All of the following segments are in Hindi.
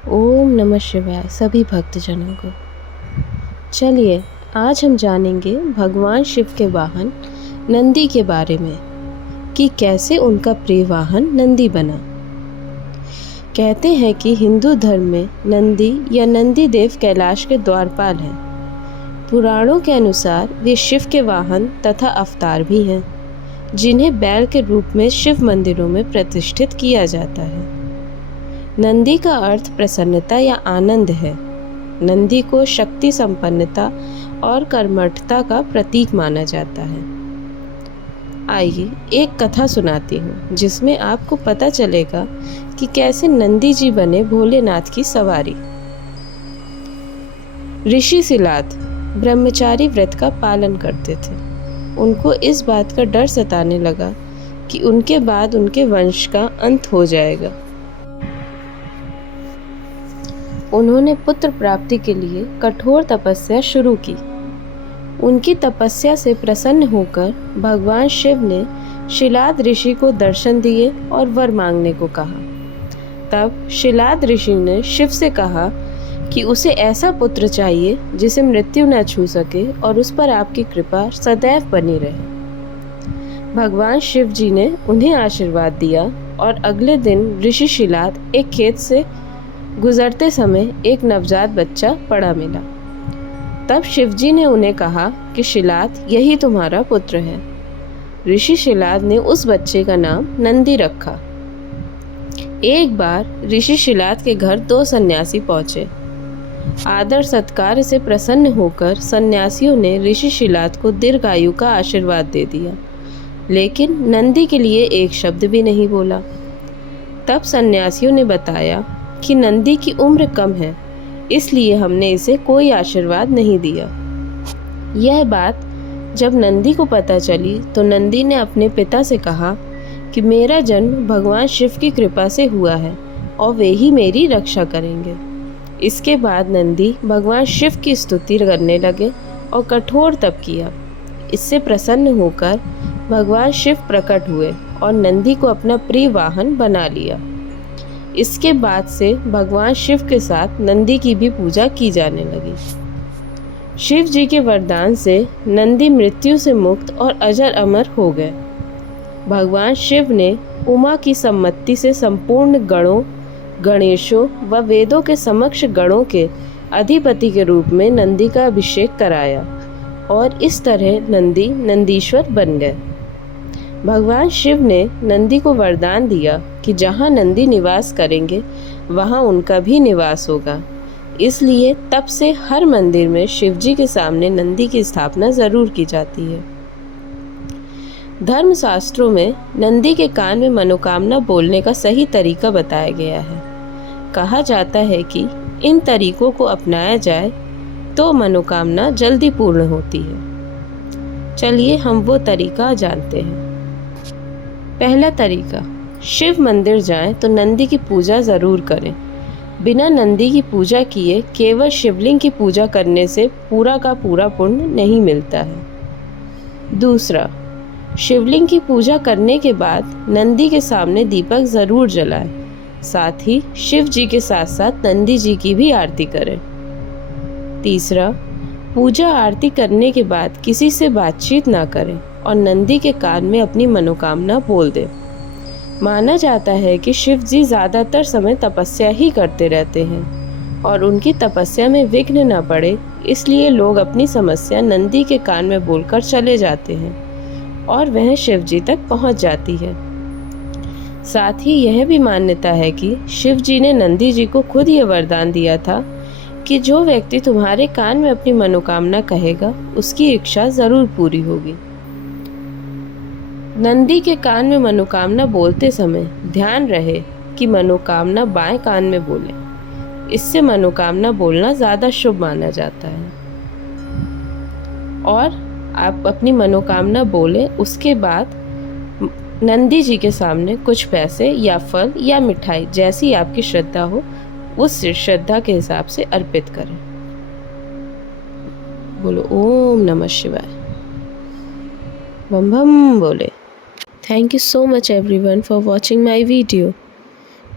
ओम नमः शिवाय सभी भक्तजनों को। चलिए आज हम जानेंगे भगवान शिव के वाहन नंदी के बारे में कि कैसे उनका प्रिय वाहन नंदी बना। कहते हैं कि हिंदू धर्म में नंदी या नंदी देव कैलाश के द्वारपाल हैं। पुराणों के अनुसार वे शिव के वाहन तथा अवतार भी हैं, जिन्हें बैल के रूप में शिव मंदिरों में प्रतिष्ठित किया जाता है। नंदी का अर्थ प्रसन्नता या आनंद है। नंदी को शक्ति संपन्नता और कर्मठता का प्रतीक माना जाता है। आइए एक कथा सुनाती हूँ जिसमें आपको पता चलेगा कि कैसे नंदी जी बने भोलेनाथ की सवारी। ऋषि शिलाद ब्रह्मचारी व्रत का पालन करते थे। उनको इस बात का डर सताने लगा कि उनके बाद उनके वंश का अंत हो जाएगा। उन्होंने पुत्र प्राप्ति के लिए कठोर तपस्या शुरू की। उनकी तपस्या से प्रसन्न होकर भगवान शिव ने शिलाद ऋषि को दर्शन दिए और वर मांगने को कहा। तब शिलाद ऋषि ने शिव से कहा कि उसे ऐसा पुत्र चाहिए जिसे मृत्यु न छू सके और उस पर आपकी कृपा सदैव बनी रहे। भगवान शिव जी ने उन्हें आशीर्वाद दिया और अगले दिन ऋषि शिलाद एक खेत से गुजरते समय एक नवजात बच्चा पड़ा मिला। तब शिवजी ने उन्हें कहा कि शिलाद यही तुम्हारा पुत्र है। ऋषि शिलाद ने उस बच्चे का नाम नंदी रखा। एक बार ऋषि शिलाद के घर 2 सन्यासी पहुंचे। आदर सत्कार से प्रसन्न होकर सन्यासियों ने ऋषि शिलाद को दीर्घायु का आशीर्वाद दे दिया, लेकिन नंदी के लिए एक शब्द भी नहीं बोला। तब सन्यासियों ने बताया कि नंदी की उम्र कम है, इसलिए हमने इसे कोई आशीर्वाद नहीं दिया। यह बात जब नंदी को पता चली तो नंदी ने अपने पिता से कहा कि मेरा जन्म भगवान शिव की कृपा से हुआ है और वे ही मेरी रक्षा करेंगे। इसके बाद नंदी भगवान शिव की स्तुति करने लगे और कठोर तप किया। इससे प्रसन्न होकर भगवान शिव प्रकट हुए और नंदी को अपना प्रिय वाहन बना लिया। इसके बाद से भगवान शिव के साथ नंदी की भी पूजा की जाने लगी। शिव जी के वरदान से नंदी मृत्यु से मुक्त और अजर अमर हो गए। भगवान शिव ने उमा की सम्मति से संपूर्ण गणों, गणेशों व वेदों के समक्ष गणों के अधिपति के रूप में नंदी का अभिषेक कराया और इस तरह नंदी नंदीश्वर बन गए। भगवान शिव ने नंदी को वरदान दिया कि जहाँ नंदी निवास करेंगे वहाँ उनका भी निवास होगा। इसलिए तब से हर मंदिर में शिवजी के सामने नंदी की स्थापना जरूर की जाती है। धर्मशास्त्रों में नंदी के कान में मनोकामना बोलने का सही तरीका बताया गया है। कहा जाता है कि इन तरीकों को अपनाया जाए तो मनोकामना जल्दी पूर्ण होती है। चलिए हम वो तरीका जानते हैं। पहला तरीका, शिव मंदिर जाएं तो नंदी की पूजा ज़रूर करें। बिना नंदी की पूजा किए केवल शिवलिंग की पूजा करने से पूरा का पूरा पुण्य नहीं मिलता है। दूसरा, शिवलिंग की पूजा करने के बाद नंदी के सामने दीपक ज़रूर जलाएं। साथ ही शिव जी के साथ साथ नंदी जी की भी आरती करें। तीसरा, पूजा आरती करने के बाद किसी से बातचीत ना करें और नंदी के कान में अपनी मनोकामना बोल दें। माना जाता है कि शिव जी ज़्यादातर समय तपस्या ही करते रहते हैं और उनकी तपस्या में विघ्न न पड़े, इसलिए लोग अपनी समस्या नंदी के कान में बोलकर चले जाते हैं और वह शिव जी तक पहुंच जाती है। साथ ही यह भी मान्यता है कि शिव जी ने नंदी जी को खुद यह वरदान दिया था कि जो व्यक्ति तुम्हारे कान में अपनी मनोकामना कहेगा उसकी इच्छा ज़रूर पूरी होगी। नंदी के कान में मनोकामना बोलते समय ध्यान रहे कि मनोकामना बाएं कान में बोले। इससे मनोकामना बोलना ज़्यादा शुभ माना जाता है। और आप अपनी मनोकामना बोले, उसके बाद नंदी जी के सामने कुछ पैसे या फल या मिठाई जैसी आपकी श्रद्धा हो उस श्रद्धा के हिसाब से अर्पित करें। बोलो ओम नमः शिवाय, बम बम बोले। Thank you so much everyone for watching my video.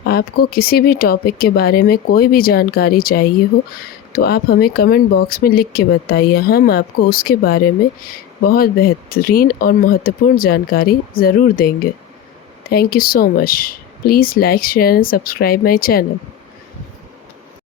आपको किसी भी टॉपिक के बारे में कोई भी जानकारी चाहिए हो तो आप हमें कमेंट बॉक्स में लिख के बताइए, हम आपको उसके बारे में बहुत बेहतरीन और महत्वपूर्ण जानकारी ज़रूर देंगे। Thank you so much. Please like, share and subscribe my channel.